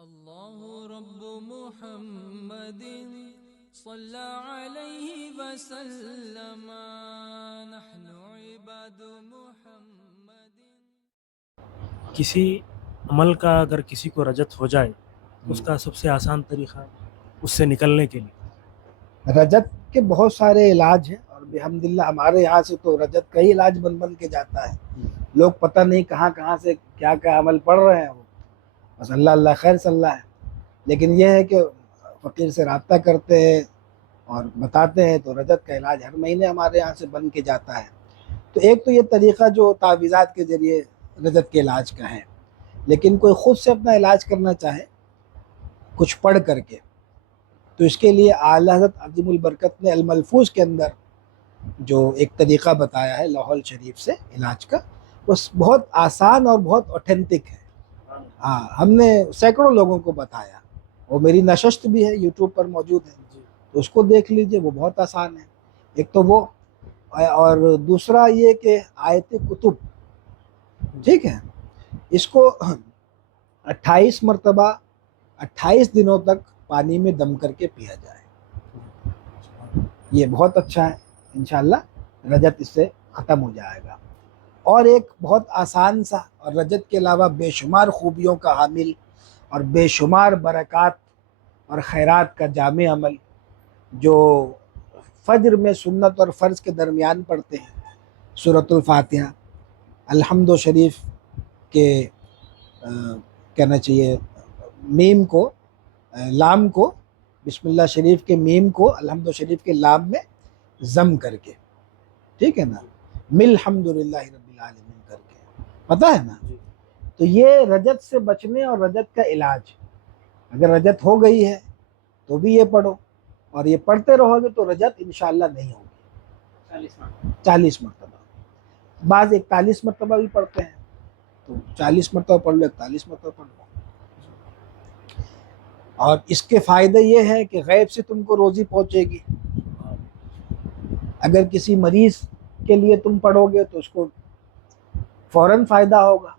الله رب محمد صلى عليه وسلم نحن عباد محمد. کسی عمل کا اگر کسی کو رجت ہو جائے اس کا سب سے آسان طریقہ اس سے نکلنے کے لیے؟ رجت کے بہت سارے علاج ہیں، اور بحمدللہ ہمارے یہاں سے تو رجت کا ہی علاج بن کے جاتا ہے. لوگ پتہ نہیں کہاں سے کیا عمل پڑھ رہے ہیں، وہ بس اللہ اللہ خیر صلی اللہ ہے. لیکن یہ ہے کہ فقیر سے رابطہ کرتے ہیں اور بتاتے ہیں تو رجت کا علاج ہر مہینے ہمارے یہاں سے بن کے جاتا ہے. تو ایک تو یہ طریقہ جو تعویذات کے ذریعے رجت کے علاج کا ہے، لیکن کوئی خود سے اپنا علاج کرنا چاہے کچھ پڑھ کر کے، تو اس کے لیے اعلیٰ حضرت عظیم البرکت نے الملفوظ کے اندر جو ایک طریقہ بتایا ہے لاہور شریف سے علاج کا، وہ بہت آسان اور بہت اوتھینٹک ہے. ہاں، ہم نے سینکڑوں لوگوں کو بتایا، وہ میری نشست بھی ہے، یوٹیوب پر موجود ہے، تو اس کو دیکھ لیجئے، وہ بہت آسان ہے. ایک تو وہ، اور دوسرا یہ کہ آیت کتب، ٹھیک ہے، اس کو 28 مرتبہ 28 دنوں تک پانی میں دم کر کے پیا جائے. یہ بہت اچھا ہے، انشاءاللہ رجت اس سے ختم ہو جائے گا. اور ایک بہت آسان سا اور رجت کے علاوہ بے شمار خوبیوں کا حامل اور بے شمار برکات اور خیرات کا جامع عمل، جو فجر میں سنت اور فرض کے درمیان پڑھتے ہیں، سورۃ الفاتحہ، الحمد شریف کے کہنا چاہیے میم کو، لام کو، بسم اللہ شریف کے میم کو الحمد شریف کے لام میں ضم کر کے، ٹھیک ہے نا، مل حمد للہ رب العالمین کر کے، پتہ ہے نا. تو یہ رجت سے بچنے اور رجت کا علاج. اگر رجت ہو گئی ہے تو بھی یہ پڑھو، اور یہ پڑھتے رہو گے تو رجت انشاءاللہ نہیں ہوگی. 40 مرتبہ، بعض 41 مرتبہ بھی پڑھتے ہیں، تو 40 مرتبہ پڑھ لو، 41 مرتبہ پڑھ لو. اور اس کے فائدے یہ ہے کہ غیب سے تم کو روزی پہنچے گی. اگر کسی مریض کے لیے تم پڑھو گے تو اس کو فوراً فائدہ ہوگا،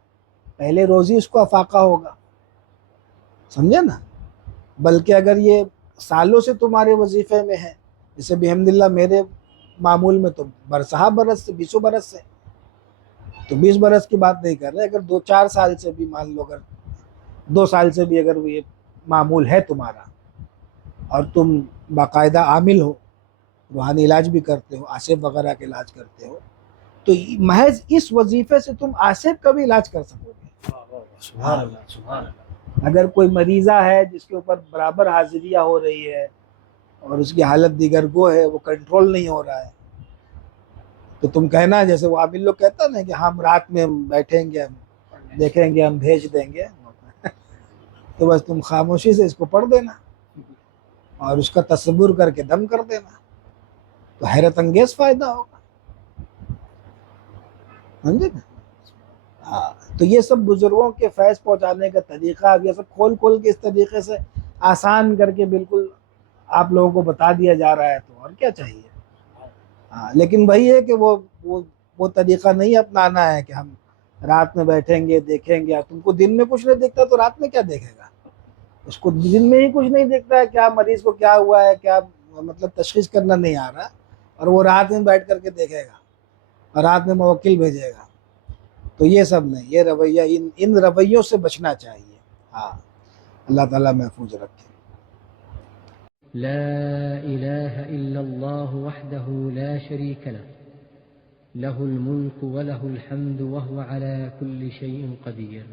پہلے روزی اس کو افاقہ ہوگا، سمجھے نا. بلکہ اگر یہ سالوں سے تمہارے وظیفے میں ہے، جیسے بحمدللہ میرے معمول میں تو برسہ برس سے 20 برس سے، تو 20 برس کی بات نہیں کر رہے، اگر 2-4 سال سے بھی مان لو، اگر 2 سال سے بھی اگر وہ یہ معمول ہے تمہارا، اور تم باقاعدہ عامل ہو، روحانی علاج بھی کرتے ہو، آصف وغیرہ کے علاج کرتے ہو، تو محض اس وظیفے سے تم آصف کا بھی علاج کر سکو گے. سبحان اللہ، سبحان اللہ. اگر کوئی مریضہ ہے جس کے اوپر برابر حاضریہ ہو رہی ہے اور اس کی حالت دیگر گو ہے، وہ کنٹرول نہیں ہو رہا ہے، تو تم کہنا، جیسے وہ عامل لوگ کہتا نا کہ ہم رات میں بیٹھیں گے، ہم دیکھیں گے، ہم بھیج دیں گے، تو بس تم خاموشی سے اس کو پڑھ دینا اور اس کا تصور کر کے دم کر دینا، تو حیرت انگیز فائدہ ہوگا، سمجھے نا. ہاں، تو یہ سب بزرگوں کے فیض پہنچانے کا طریقہ، اب یہ سب کھول کے اس طریقے سے آسان کر کے بالکل آپ لوگوں کو بتا دیا جا رہا ہے، تو اور کیا چاہیے. ہاں، لیکن وہی ہے کہ وہ طریقہ نہیں اپنانا ہے کہ ہم رات میں بیٹھیں گے دیکھیں گے. تم کو دن میں کچھ نہیں دیکھتا تو رات میں کیا دیکھے گا؟ اس کو دن میں ہی کچھ نہیں دیکھتا ہے، کیا مریض کو کیا ہوا ہے، کیا مطلب تشخیص کرنا نہیں آ رہا، اور وہ رات میں بیٹھ کر کے دیکھے گا اور رات میں موکل بھیجے گا. تو یہ سب نہیں، یہ رویہ، ان رویوں سے بچنا چاہیے. ہاں، اللہ تعالیٰ محفوظ رکھے. لا إله إلا الله وحده لا شريك له له الملك وله الحمد وهو على كل شيء قدير.